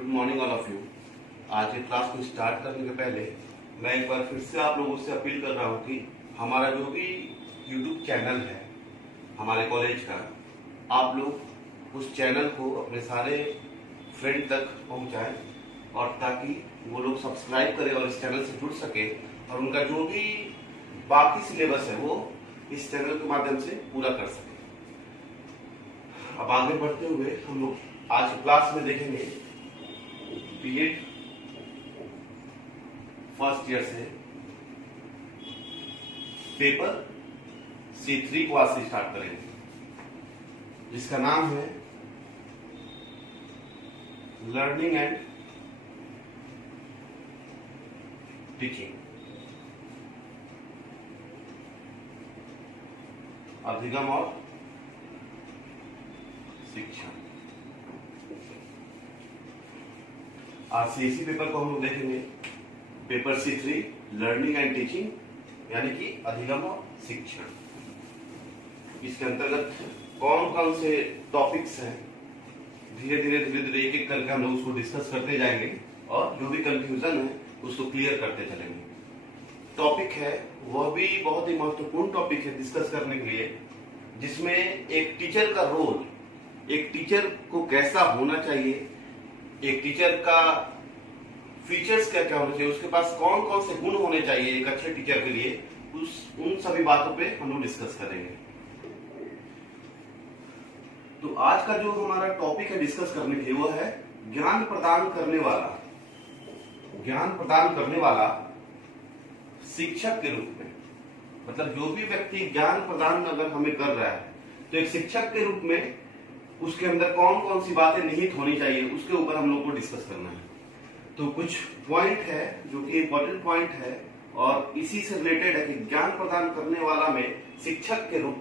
Good morning all of you. आज के class को स्टार्ट करने के पहले मैं एक बार फिर से आप लोगों से अपील कर रहा हूँ कि हमारा जो भी यूट्यूब चैनल है हमारे कॉलेज का, आप लोग उस चैनल को अपने सारे फ्रेंड तक पहुँचाएं और ताकि वो लोग सब्सक्राइब करें और इस चैनल से जुड़ सके और उनका जो भी बाकी सिलेबस है वो इस चैनल के माध्यम से पूरा कर सके। अब आगे बढ़ते हुए हम लोग आज क्लास में देखेंगे बीएड फर्स्ट ईयर से पेपर C3 को आज से स्टार्ट करेंगे, जिसका नाम है लर्निंग एंड टीचिंग, अधिगम और शिक्षा। आज से इसी पेपर को हम लोग देखेंगे, paper C3 learning and teaching यानी कि अधिगम और शिक्षण। इसके अंतर्गत कौन कौन से टॉपिक्स हैं, धीरे धीरे एक एक करके हम लोग उसको डिस्कस करते जाएंगे और जो भी कंफ्यूजन है उसको क्लियर करते चलेंगे। टॉपिक है वह भी बहुत ही महत्वपूर्ण टॉपिक है डिस्कस करने के लिए, जिसमें एक टीचर का रोल, एक टीचर को कैसा होना चाहिए, एक टीचर का फीचर्स क्या क्या होने चाहिए, उसके पास कौन कौन से गुण होने चाहिए एक अच्छे टीचर के लिए, उन सभी बातों पे हम लोग डिस्कस करेंगे। तो आज का जो हमारा टॉपिक है डिस्कस करने के लिए वो है ज्ञान प्रदान करने वाला, ज्ञान प्रदान करने वाला शिक्षक के रूप में। मतलब जो भी व्यक्ति ज्ञान प्रदान अगर हमें कर रहा है तो एक शिक्षक के रूप में उसके अंदर कौन कौन सी बातें निहित होनी चाहिए उसके ऊपर हम लोग को डिस्कस करना है। तो कुछ पॉइंट है जो कि इंपॉर्टेंट पॉइंट है और इसी से रिलेटेड है कि ज्ञान प्रदान करने वाला में शिक्षक के रूप,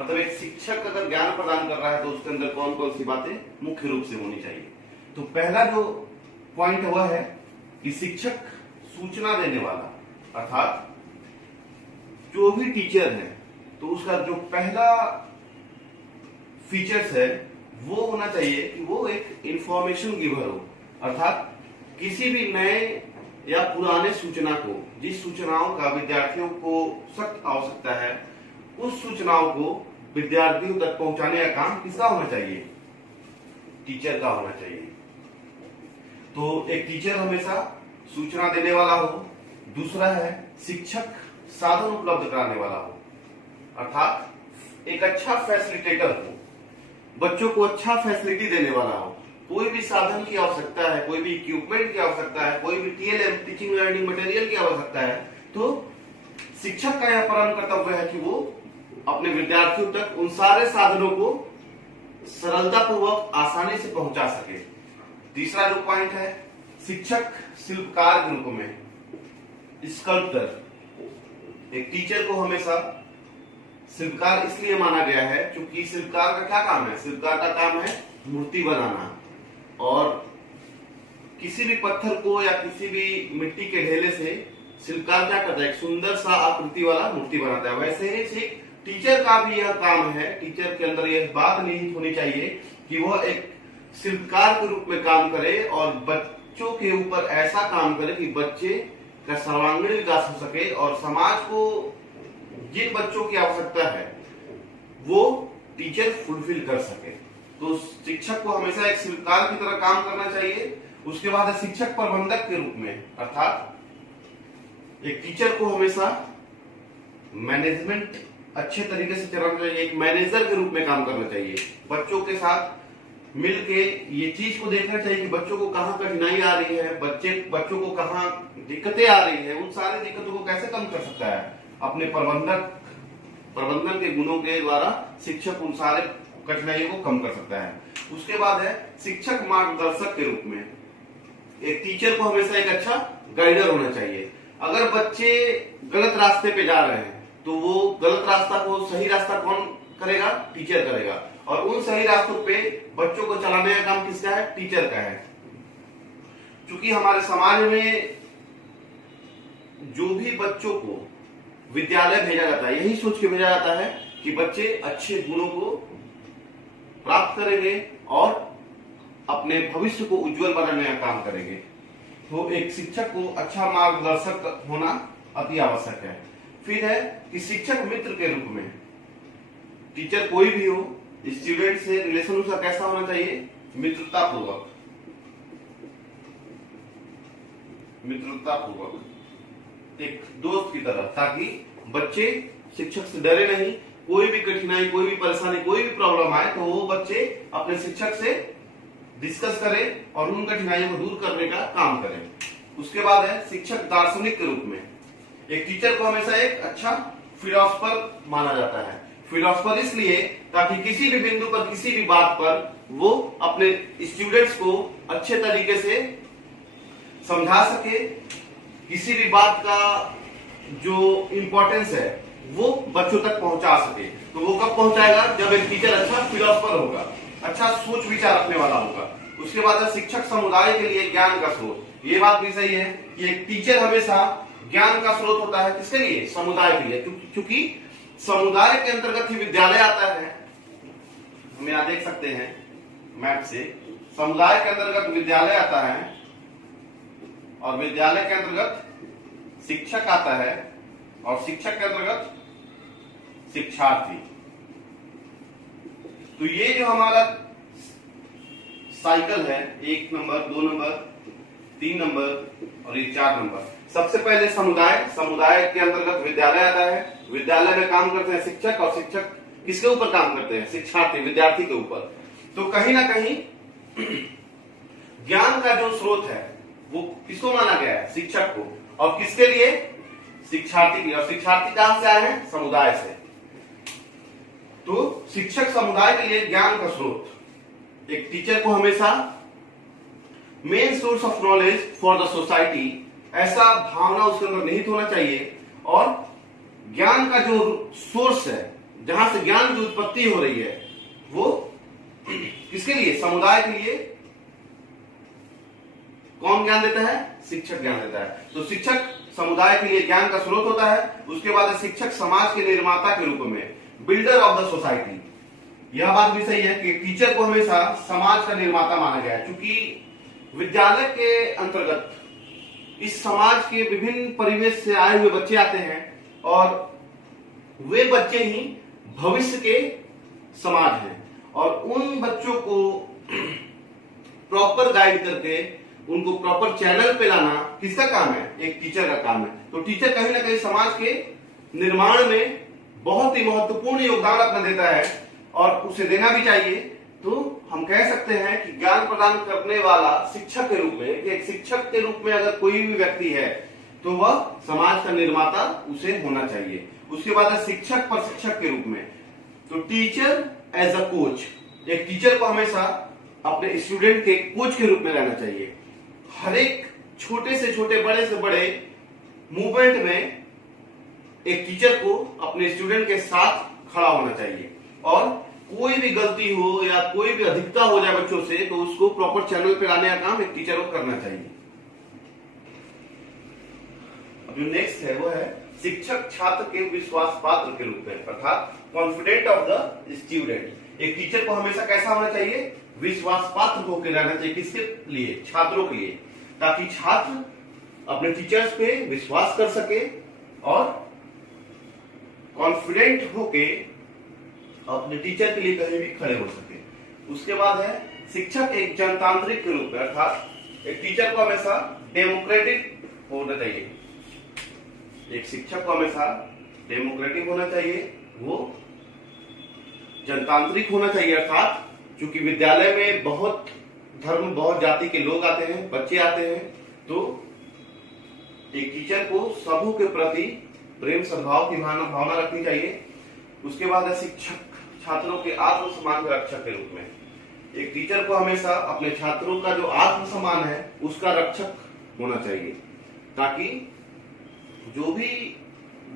मतलब एक शिक्षक अगर ज्ञान प्रदान कर रहा है तो उसके अंदर कौन कौन सी बातें मुख्य रूप से होनी चाहिए। तो पहला जो पॉइंट वह है कि शिक्षक सूचना देने वाला, अर्थात जो भी टीचर है तो उसका जो पहला फीचर्स है वो होना चाहिए कि वो एक इंफॉर्मेशन गिवर हो, अर्थात किसी भी नए या पुराने सूचना को, जिस सूचनाओं का विद्यार्थियों को सख्त आवश्यकता है, उस सूचनाओं को विद्यार्थियों तक पहुंचाने का काम किसका होना चाहिए? टीचर का होना चाहिए। तो एक टीचर हमेशा सूचना देने वाला हो। दूसरा है शिक्षक साधन उपलब्ध कराने वाला हो, अर्थात एक अच्छा फैसिलिटेटर हो, बच्चों को अच्छा फैसिलिटी देने वाला हो। कोई भी साधन की आवश्यकता है, कोई भी इक्विपमेंट की आवश्यकता है, कोई भी TLM टीचिंग लर्निंग मटेरियल की आवश्यकता है, तो शिक्षक का यह परम कर्तव्य है कि वो अपने विद्यार्थियों तक उन सारे साधनों को सरलता पूर्वक आसानी से पहुंचा सके। तीसरा जो पॉइंट है, शिक्षक शिल्पकार के रूप में, स्कल्पटर। एक टीचर को हमेशा शिल्पकार इसलिए माना गया है क्योंकि शिल्पकार का क्या काम है? शिल्पकार का काम है मूर्ति बनाना, और किसी भी पत्थर को या किसी भी मिट्टी के ढेले से शिल्पकार क्या करता है? एक सुंदर सा आकृति वाला मूर्ति बनाता है। वैसे ही एक टीचर का भी यह काम है, टीचर के अंदर यह बात निहित होनी चाहिए कि वह एक शिल्पकार के रूप में काम करे और बच्चों के ऊपर ऐसा काम करे कि बच्चे का सर्वांगीण विकास हो सके और समाज को जिन बच्चों की आवश्यकता है वो टीचर फुलफिल कर सके। तो शिक्षक को हमेशा एक शिल्पकार की तरह काम करना चाहिए। उसके बाद है शिक्षक प्रबंधक के रूप में, अर्थात एक टीचर को हमेशा मैनेजमेंट अच्छे तरीके से चलाना चाहिए, एक मैनेजर के रूप में काम करना चाहिए। बच्चों के साथ मिलके ये चीज को देखना चाहिए कि बच्चों को कहाँ कठिनाई आ रही है, बच्चों को कहाँ दिक्कतें आ रही है, उन सारी दिक्कतों को कैसे कम कर सकता है। अपने प्रबंधन के गुणों के द्वारा शिक्षक उन सारे कठिनाइयों को कम कर सकता है। उसके बाद है शिक्षक मार्गदर्शक के रूप में, एक टीचर को हमेशा एक अच्छा गाइडर होना चाहिए। अगर बच्चे गलत रास्ते पे जा रहे हैं तो वो गलत रास्ता को सही रास्ता कौन करेगा? टीचर करेगा। और उन सही रास्तों पे बच्चों को चलाने का काम किसका है? टीचर का है। क्योंकि हमारे समाज में जो भी बच्चों को विद्यालय भेजा जाता है यही सोच के भेजा जाता है कि बच्चे अच्छे गुणों को प्राप्त करेंगे और अपने भविष्य को उज्जवल बनाने का काम करेंगे। तो एक शिक्षक को अच्छा मार्गदर्शक होना अति आवश्यक है। फिर है कि शिक्षक मित्र के रूप में, टीचर कोई भी हो, स्टूडेंट से रिलेशन उसका कैसा होना चाहिए, मित्रता पूर्वक, एक दोस्त की तरह, ताकि बच्चे शिक्षक से डरे नहीं। कोई भी कठिनाई, कोई भी परेशानी, कोई भी प्रॉब्लम आए तो वो बच्चे अपने शिक्षक से डिस्कस करें और उन कठिनाइयों को दूर करने का काम करें। उसके बाद है शिक्षक दार्शनिक के रूप में। एक टीचर को हमेशा एक अच्छा फिलोसफर माना जाता है। फिलोसफर इसलिए ताकि किसी भी बिंदु पर, किसी भी बात पर वो अपने स्टूडेंट्स को अच्छे तरीके से समझा सके, किसी भी बात का जो इंपॉर्टेंस है वो बच्चों तक पहुंचा सके। तो वो कब पहुंचाएगा, जब एक टीचर अच्छा फिलोसफर होगा, अच्छा सोच विचार रखने वाला होगा। उसके बाद है शिक्षक समुदाय के लिए ज्ञान का स्रोत। ये बात भी सही है कि एक टीचर हमेशा ज्ञान का स्रोत होता है। किसके लिए, समुदाय के लिए, क्योंकि समुदाय के अंतर्गत ही विद्यालय आता है। हम यहां देख सकते हैं मैप से, समुदाय के अंतर्गत विद्यालय आता है और विद्यालय के अंतर्गत शिक्षक आता है और शिक्षक के अंतर्गत शिक्षार्थी। तो ये जो हमारा साइकिल है, 1 नंबर, 2 नंबर, 3 नंबर और ये 4 नंबर। सबसे पहले समुदाय, समुदाय के अंतर्गत विद्यालय आता है। विद्यालय में काम करते हैं शिक्षक, और शिक्षक किसके ऊपर काम करते हैं, शिक्षार्थी, विद्यार्थी के ऊपर। तो कहीं ना कहीं ज्ञान का जो स्रोत है वो किसको माना गया है, शिक्षक को, और किसके लिए, शिक्षार्थी के लिए। और शिक्षार्थी कहां से आए हैं, समुदाय से। तो शिक्षक समुदाय के लिए ज्ञान का स्रोत। एक टीचर को हमेशा main source of knowledge for the society, ऐसा भावना उसके अंदर निहित होना चाहिए। और ज्ञान का जो सोर्स है, जहां से ज्ञान की उत्पत्ति हो रही है, वो किसके लिए, समुदाय के लिए। कौन ज्ञान देता है, शिक्षक ज्ञान देता है। तो शिक्षक समुदाय के लिए ज्ञान का स्रोत होता है। उसके बाद शिक्षक समाज के निर्माता के रूप में, बिल्डर ऑफ द सोसाइटी। यह बात भी सही है कि टीचर को हमेशा समाज का निर्माता माना गया है, क्योंकि विद्यालय के अंतर्गत इस समाज के विभिन्न परिवेश से आए हुए बच्चे आते हैं और वे बच्चे ही भविष्य के समाज हैं। और उन बच्चों को प्रॉपर गाइड करके उनको प्रॉपर चैनल पे लाना किसका काम है, एक टीचर का काम है। तो टीचर कहीं ना कहीं समाज के निर्माण में बहुत ही महत्वपूर्ण योगदान अपना देता है और उसे देना भी चाहिए। तो हम कह सकते हैं कि ज्ञान प्रदान करने वाला शिक्षक के रूप में, एक शिक्षक के रूप में अगर कोई भी व्यक्ति है तो वह समाज का निर्माता उसे होना चाहिए। उसके बाद है शिक्षक प्रशिक्षक के रूप में। तो टीचर एज अ कोच, एक टीचर को हमेशा अपने स्टूडेंट के कोच के रूप में रहना चाहिए। हर एक छोटे से छोटे, बड़े से बड़े मूवमेंट में एक टीचर को अपने स्टूडेंट के साथ खड़ा होना चाहिए। और कोई भी गलती हो या कोई भी अधिकता हो जाए बच्चों से, तो उसको प्रॉपर चैनल पे लाने का काम एक टीचर को करना चाहिए। अब जो नेक्स्ट है वो है शिक्षक छात्र के विश्वास पात्र के रूप में, अर्थात कॉन्फिडेंट ऑफ द स्टूडेंट। एक टीचर को हमेशा कैसा होना चाहिए, विश्वास पात्र होकर रहना चाहिए। किसके लिए, छात्रों के लिए, ताकि छात्र अपने टीचर्स पे विश्वास कर सके और कॉन्फिडेंट होके अपने टीचर के लिए कहीं भी खड़े हो सके। उसके बाद है शिक्षक एक जनतांत्रिक के रूप में, अर्थात एक टीचर को हमेशा डेमोक्रेटिक होना चाहिए। एक शिक्षक को हमेशा डेमोक्रेटिक होना चाहिए, वो जनतांत्रिक होना चाहिए। अर्थात क्योंकि विद्यालय में बहुत धर्म, बहुत जाति के लोग आते हैं, बच्चे आते हैं, तो एक टीचर को सबों के प्रति प्रेम सद्भाव की भावना रखनी चाहिए। उसके बाद है शिक्षक छात्रों के आत्मसम्मान के रक्षक के रूप में। एक टीचर को हमेशा अपने छात्रों का जो आत्मसम्मान है उसका रक्षक होना चाहिए, ताकि जो भी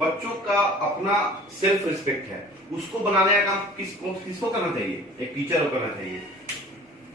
बच्चों का अपना सेल्फ रिस्पेक्ट है उसको बनाने का काम किसको करना चाहिए, एक टीचर को करना चाहिए,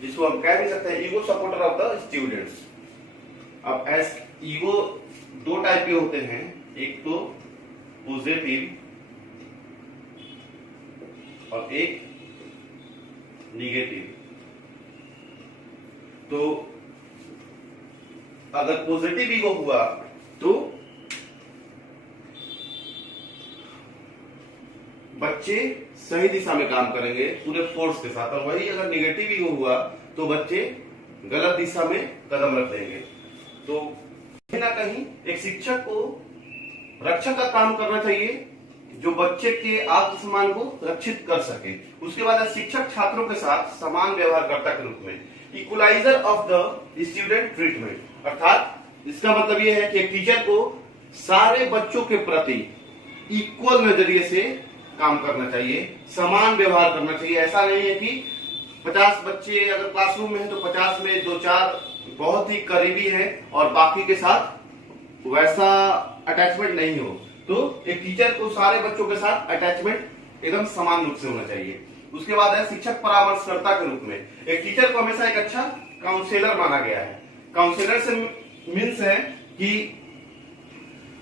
जिसको हम कह भी सकते हैं ego supporter of the students. अब एस ईगो 2 टाइप के होते हैं, एक तो पॉजिटिव और एक निगेटिव। तो अगर पॉजिटिव ईगो हुआ तो बच्चे सही दिशा में काम करेंगे पूरे फोर्स के साथ, और वही अगर निगेटिव ईगो हुआ तो बच्चे गलत दिशा में कदम रख देंगे। तो कहीं ना कहीं एक शिक्षक को रक्षक का काम करना चाहिए, जो बच्चे के आत्मसम्मान को रक्षित कर सके। उसके बाद शिक्षक छात्रों के साथ समान व्यवहारकर्ता के रूप में, equaliser of the student treatment, अर्थात इसका मतलब यह है कि एक टीचर को सारे बच्चों के प्रति इक्वल नजरिए से काम करना चाहिए, समान व्यवहार करना चाहिए। ऐसा नहीं है कि 50 बच्चे अगर क्लासरूम में है तो 50 में 2-4 बहुत ही करीबी हैं और बाकी के साथ वैसा अटैचमेंट नहीं हो। तो एक टीचर को सारे बच्चों के साथ अटैचमेंट एकदम समान रूप से होना चाहिए। उसके बाद है शिक्षक परामर्शकर्ता के रूप में, एक टीचर को हमेशा एक अच्छा काउंसलर माना गया है। काउंसलर से मीन्स है कि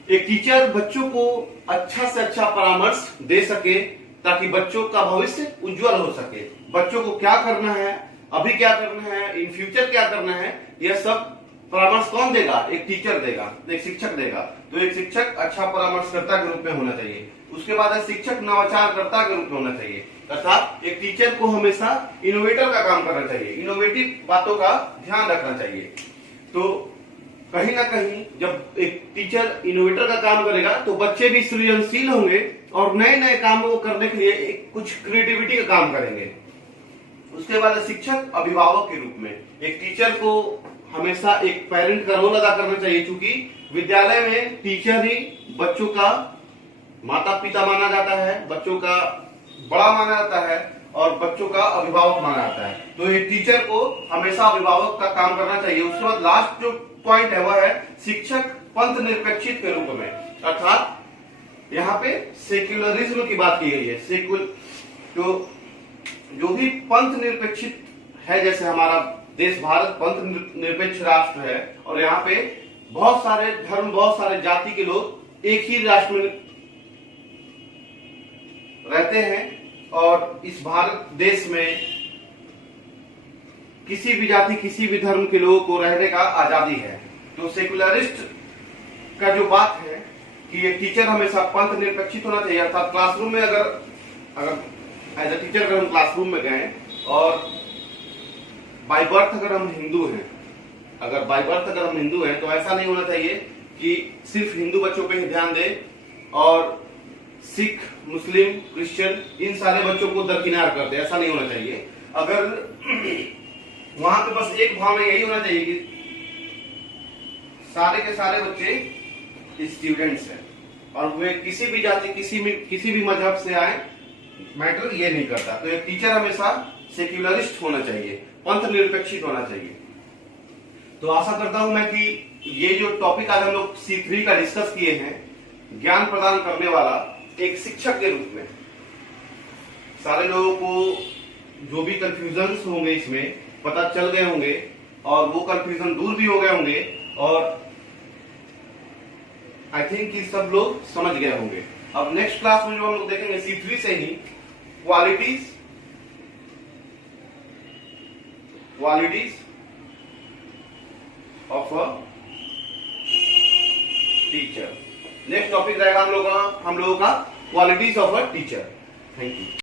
एक टीचर बच्चों को अच्छा से अच्छा परामर्श दे सके ताकि बच्चों का भविष्य उज्जवल हो सके। बच्चों को क्या करना है, अभी क्या करना है, इन फ्यूचर क्या करना है, यह सब परामर्श कौन देगा? एक टीचर देगा, एक शिक्षक देगा। तो एक शिक्षक अच्छा परामर्शकर्ता के रूप में होना चाहिए। उसके बाद शिक्षक नवाचारकर्ता के रूप में होना चाहिए, अर्थात एक टीचर को हमेशा इनोवेटर का काम करना चाहिए, इनोवेटिव बातों का ध्यान रखना चाहिए। तो कहीं ना कहीं जब एक टीचर इनोवेटर का काम करेगा तो बच्चे भी सृजनशील होंगे और नए नए कामों को करने के लिए एक कुछ क्रिएटिविटी का काम करेंगे। उसके बाद शिक्षक अभिभावक के रूप में, एक टीचर को हमेशा एक पेरेंट का रोल अदा करना चाहिए, क्योंकि विद्यालय में टीचर ही बच्चों का माता पिता माना जाता है, बच्चों का बड़ा माना जाता है और बच्चों का अभिभावक माना जाता है। तो एक टीचर को हमेशा अभिभावक का काम करना चाहिए। उसके बाद लास्ट जो पॉइंट है वह है शिक्षक पंथ निरपेक्षित के रूप में, अर्थात यहाँ पे सेक्युलरिज्म की बात की गई है। जो भी पंथ निरपेक्षित है, जैसे हमारा देश भारत पंथ निरपेक्ष राष्ट्र है और यहाँ पे बहुत सारे धर्म, बहुत सारे जाति के लोग एक ही राष्ट्र में रहते हैं और इस भारत देश में किसी भी जाति, किसी भी धर्म के लोगों को रहने का आजादी है। तो सेकुलरिस्ट का जो बात है कि एक टीचर हमेशा पंथ निरपेक्षित होना चाहिए, अर्थात क्लासरूम में अगर एज ए टीचर अगर हम क्लासरूम में गए और बाय बर्थ अगर हम हिंदू हैं, तो ऐसा नहीं होना चाहिए कि सिर्फ हिंदू बच्चों पे ही ध्यान दें और सिख, मुस्लिम, क्रिश्चियन इन सारे बच्चों को दरकिनार कर दे। ऐसा नहीं होना चाहिए। अगर वहां पे बस एक भावना यही होना चाहिए कि सारे के सारे बच्चे स्टूडेंट्स हैं और वे किसी भी जाति, किसी भी मजहब से आए, मैटर ये नहीं करता। तो एक टीचर हमेशा सेक्युलरिस्ट होना चाहिए, पंथ निरपेक्षित होना चाहिए। तो आशा करता हूं मैं कि ये जो टॉपिक आज हम लोग C3 का डिस्कस किए हैं, ज्ञान प्रदान करने वाला एक शिक्षक के रूप में, सारे लोगों को जो भी कंफ्यूजन्स होंगे इसमें पता चल गए होंगे और वो कंफ्यूजन दूर भी हो गए होंगे और आई थिंक कि सब लोग समझ गए होंगे। अब नेक्स्ट क्लास में जो हम लोग देखेंगे C3 से ही qualities of a teacher. Next topic रहेगा हम लोगों का qualities of a teacher. Thank you.